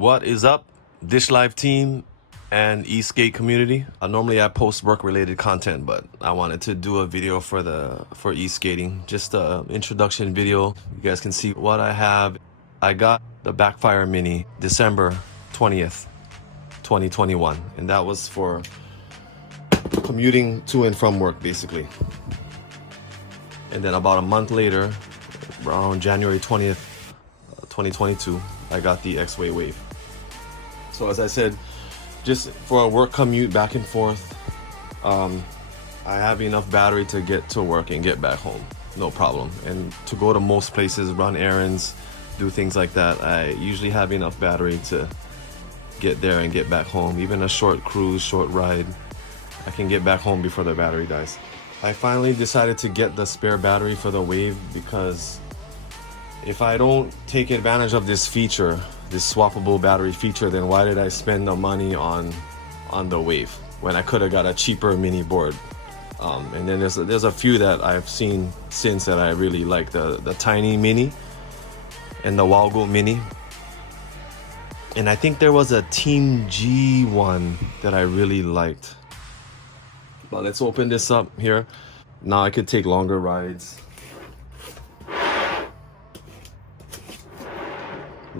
What is up, Dish Live team and Eskate community? Normally I post work related content, but I wanted to do a video for e-skating, just a introduction video. You guys can see what I have. I got the Backfire Mini December 20th, 2021, and that was for commuting to and from work basically. And then about a month later, around January 20th, 2022, I got the Exway Wave. So as I said, just for a work commute back and forth, I have enough battery to get to work and get back home, no problem. And to go to most places, run errands, do things like that, I usually have enough battery to get there and get back home. Even a short cruise, short ride, I can get back home before the battery dies. I finally decided to get the spare battery for the Wave because if I don't take advantage of this feature, this swappable battery feature, then why did I spend the money on the Wave when I could have got a cheaper mini board? And then there's a few that I've seen since that I really like, the Tynee Mini and the WowGo Mini. And I think there was a Teamgee one that I really liked. But let's open this up here. Now I could take longer rides.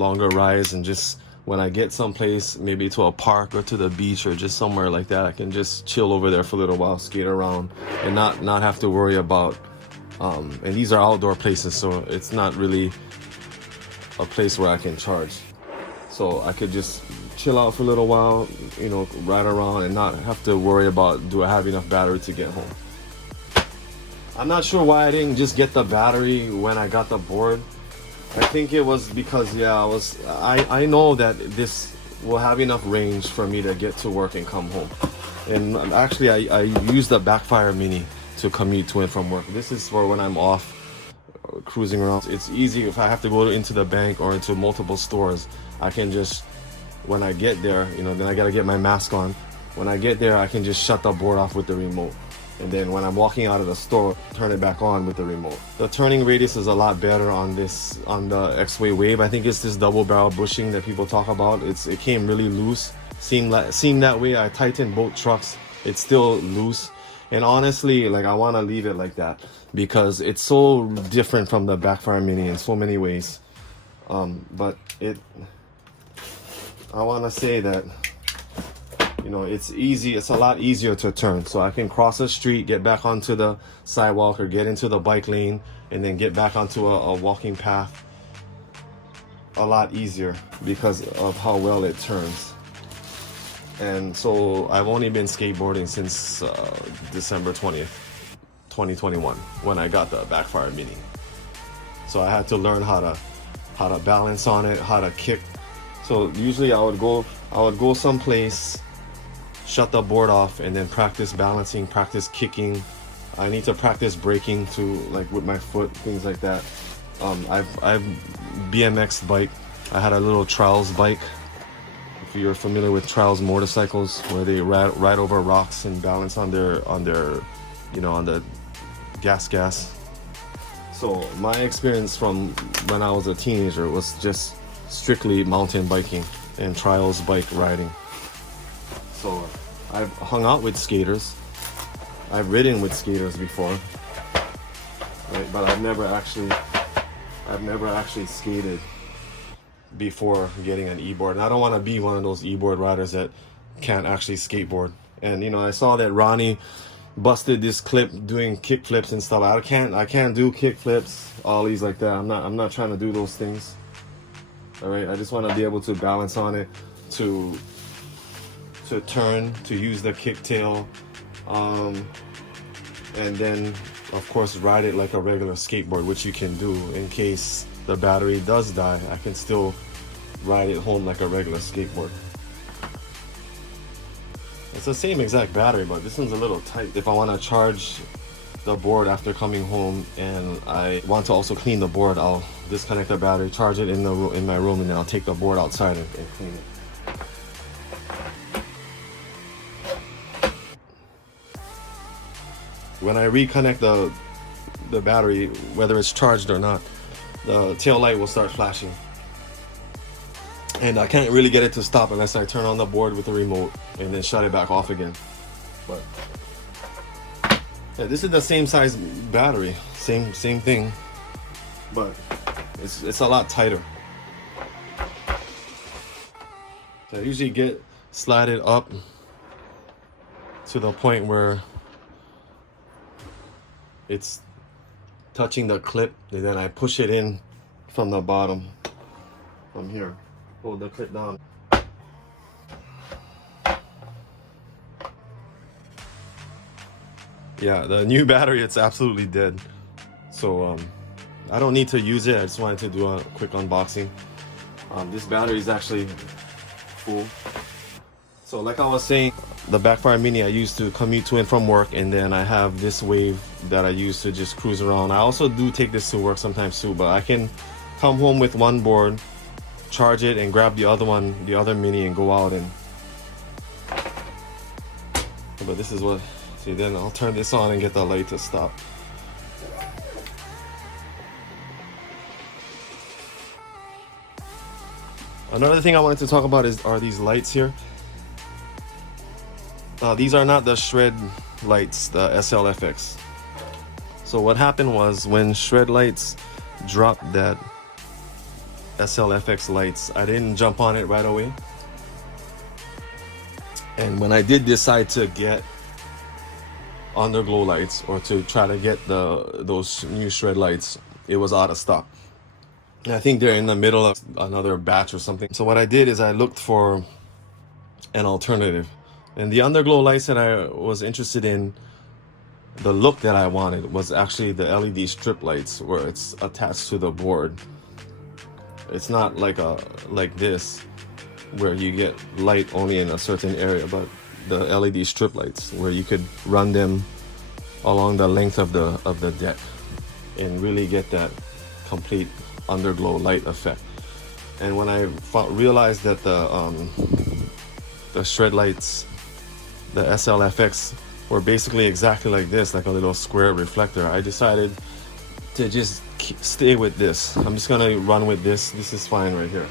And just when I get someplace, maybe to a park or to the beach or just somewhere like that, I can just chill over there for a little while, skate around, and not have to worry about and these are outdoor places, so it's not really a place where I can charge. So I could just chill out for a little while, you know, ride around and not have to worry about, do I have enough battery to get home? I'm not sure why I didn't just get the battery when I got the board. I think it was because, yeah, I know that this will have enough range for me to get to work and come home. And actually I use the Backfire Mini to commute to and from work. This is for when I'm off cruising around. It's easy if I have to go into the bank or into multiple stores. I can just, when I get there, you know, then I gotta get my mask on. When I get there, I can just shut the board off with the remote. And then when I'm walking out of the store, turn it back on with the remote. The turning radius is a lot better on the Exway Wave. I think it's this double barrel bushing that people talk about. It came really loose. Seemed that way. I tightened both trucks. It's still loose. And honestly, like, I want to leave it like that because it's so different from the Backfire Mini in so many ways. But I want to say that, you know, it's easy. It's a lot easier to turn. So I can cross a street, get back onto the sidewalk or get into the bike lane and then get back onto a walking path a lot easier because of how well it turns. And so I've only been skateboarding since December 20th, 2021 when I got the Backfire Mini. So I had to learn how to balance on it, how to kick. So usually I would go someplace, shut the board off, and then practice balancing, practice kicking. I need to practice braking too, like with my foot, things like that. I've BMX bike. I had a little trials bike. If you're familiar with trials motorcycles, where they ride over rocks and balance on their, you know, on the gas. So my experience from when I was a teenager was just strictly mountain biking and trials bike riding. So I've hung out with skaters. I've ridden with skaters before, right? But I've never actually skated before getting an e-board. And I don't want to be one of those e-board riders that can't actually skateboard. And you know, I saw that Ronnie busted this clip doing kick flips and stuff. I can't do kick flips, ollies like that. I'm not trying to do those things. All right, I just want to be able to balance on it, to turn, to use the kick tail, and then of course ride it like a regular skateboard, which you can do. In case the battery does die, I can still ride it home like a regular skateboard. It's the same exact battery, but this one's a little tight. If I want to charge the board after coming home and I want to also clean the board, I'll disconnect the battery, charge it in my room, and then I'll take the board outside and clean it. When I reconnect the battery, whether it's charged or not, the tail light will start flashing. and I can't really get it to stop unless I turn on the board with the remote and then shut it back off again. But yeah, this is the same size battery, same thing, but it's a lot tighter. So I usually slide it up to the point where it's touching the clip, and then I push it in from the bottom, from here. Hold the clip down. Yeah, the new battery, it's absolutely dead. So I don't need to use it. I just wanted to do a quick unboxing. This battery is actually full. So like I was saying, the Backfire Mini I use to commute to and from work, and then I have this Wave that I use to just cruise around. I also do take this to work sometimes too, but I can come home with one board, charge it, and grab the other one, the other Mini, and go out. And but this is what, see, then I'll turn this on and get the light to stop. Another thing I wanted to talk about are these lights here. These are not the Shredlights, the SLFX. So what happened was, when Shredlights dropped that SLFX lights, I didn't jump on it right away. And when I did decide to get Underglow lights, or to try to get those new Shredlights, it was out of stock. And I think they're in the middle of another batch or something. So what I did is I looked for an alternative. And the Underglow lights that I was interested in, the look that I wanted, was actually the LED strip lights, where it's attached to the board. It's not like this, where you get light only in a certain area, but the LED strip lights, where you could run them along the length of the deck and really get that complete underglow light effect. And when I realized that the Shredlights, the SLFX, were basically exactly like this, like a little square reflector, I decided to just stay with this. I'm just gonna run with this. This is fine right here.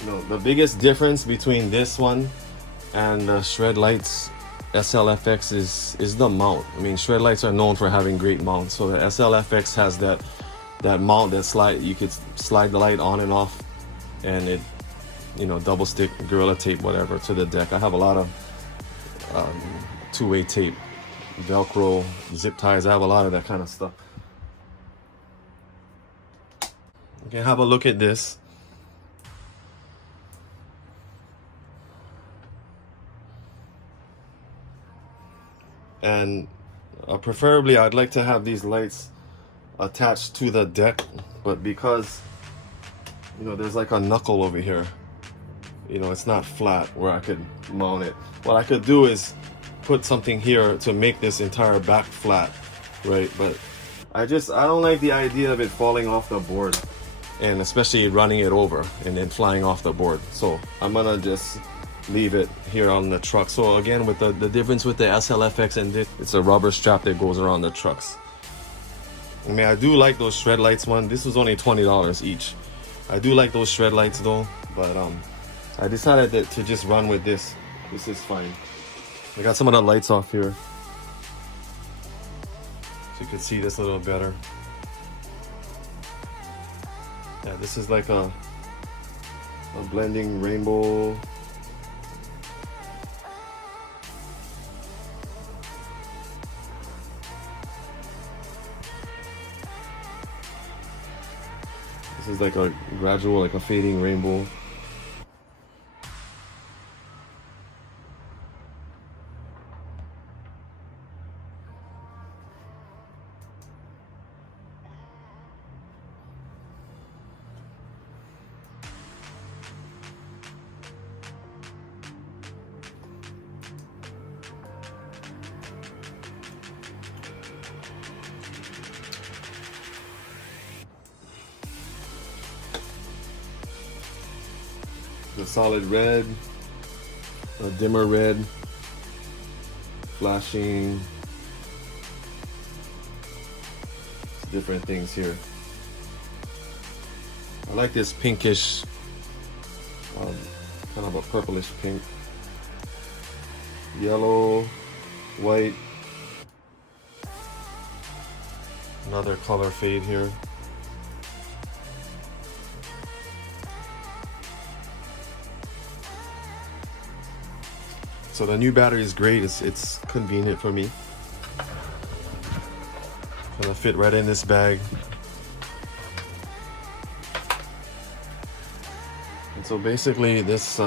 You know, the biggest difference between this one and the Shredlights SLFX is the mount. I mean, Shredlights are known for having great mounts. So the SLFX has that mount that you could slide the light on and off, and it, you know, double stick, Gorilla Tape, whatever, to the deck. I have a lot of two-way tape, Velcro, zip ties. I have a lot of that kind of stuff. Okay, have a look at this. And preferably I'd like to have these lights attached to the deck, but because, you know, there's like a knuckle over here, you know, it's not flat where I could mount it. What I could do is put something here to make this entire back flat, right? But I don't like the idea of it falling off the board, and especially running it over and then flying off the board. So I'm gonna just leave it here on the truck. So again, with the difference with the SLFX and this, it's a rubber strap that goes around the trucks. I mean, I do like those Shredlights one. This was only $20 each. I do like those Shredlights though, but I decided to just run with this. This is fine. I got some of the lights off here, so you can see this a little better. Yeah, this is like a blending rainbow. This is like a gradual, like a fading rainbow. The solid red, a dimmer red, flashing, different things here. I like this pinkish, kind of a purplish pink. Yellow, white. Another color fade here. So the new battery is great. It's convenient for me. Gonna fit right in this bag. And so basically this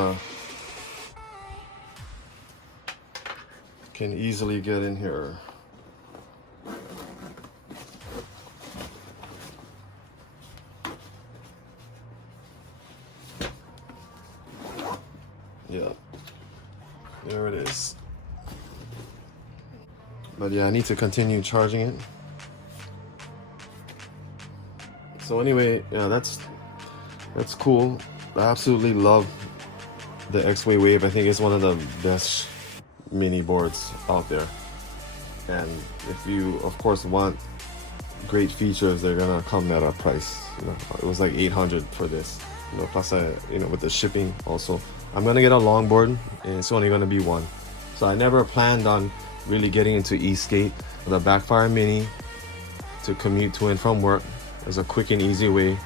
can easily get in here. Yeah, there it is. But yeah, I need to continue charging it. So anyway, yeah, that's cool. I absolutely love the Exway Wave. I think it's one of the best mini boards out there. And if you, of course, want great features, they're gonna come at a price. You know, it was like 800 for this. You know, plus with the shipping also. I'm gonna get a longboard, and it's only gonna be one. So I never planned on really getting into Eskate. The Backfire Mini to commute to and from work is a quick and easy way.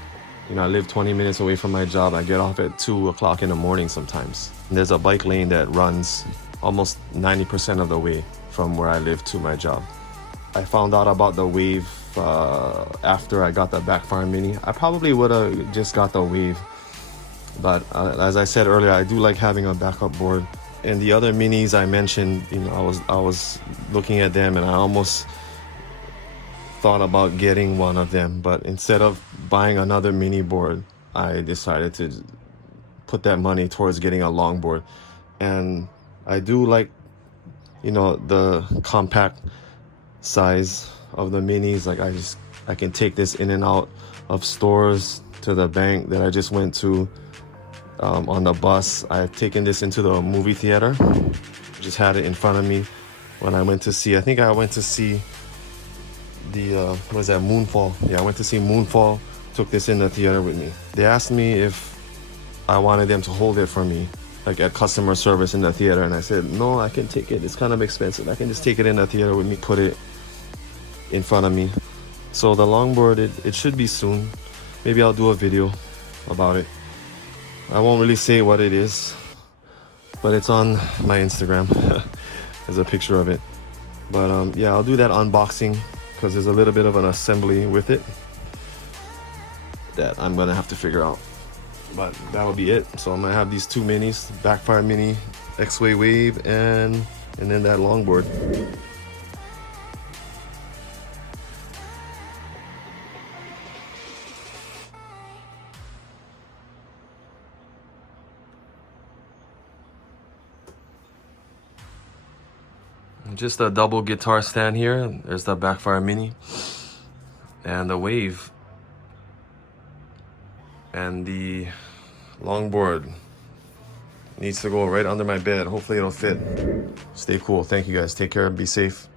You know, I live 20 minutes away from my job. I get off at 2 o'clock in the morning sometimes. And there's a bike lane that runs almost 90% of the way from where I live to my job. I found out about the Wave after I got the Backfire Mini. I probably would have just got the Wave. But as I said earlier, I do like having a backup board. And the other minis I mentioned, you know, I was looking at them and I almost thought about getting one of them, but instead of buying another mini board, I decided to put that money towards getting a longboard. And I do like, you know, the compact size of the minis. Like I can take this in and out of stores, to the bank that I just went to, on the bus. I've taken this into the movie theater. Just had it in front of me when I went to see, I think I went to see the what was that, Moonfall. Yeah, I went to see Moonfall. Took this in the theater with me. They asked me if I wanted them to hold it for me, like at customer service in the theater, and I said no, I can take it. It's kind of expensive. I can just take it in the theater with me, put it in front of me. So the longboard, it should be soon. Maybe I'll do a video about it. I won't really say what it is, but it's on my Instagram. There's a picture of it. But yeah, I'll do that unboxing, because there's a little bit of an assembly with it that I'm gonna have to figure out. But that'll be it. So I'm gonna have these two minis, Backfire Mini, Exway Wave, and then that longboard. Just a double guitar stand here. There's the Backfire Mini and the Wave, and the longboard needs to go right under my bed. Hopefully it'll fit. Stay cool. Thank you guys. Take care. Be safe.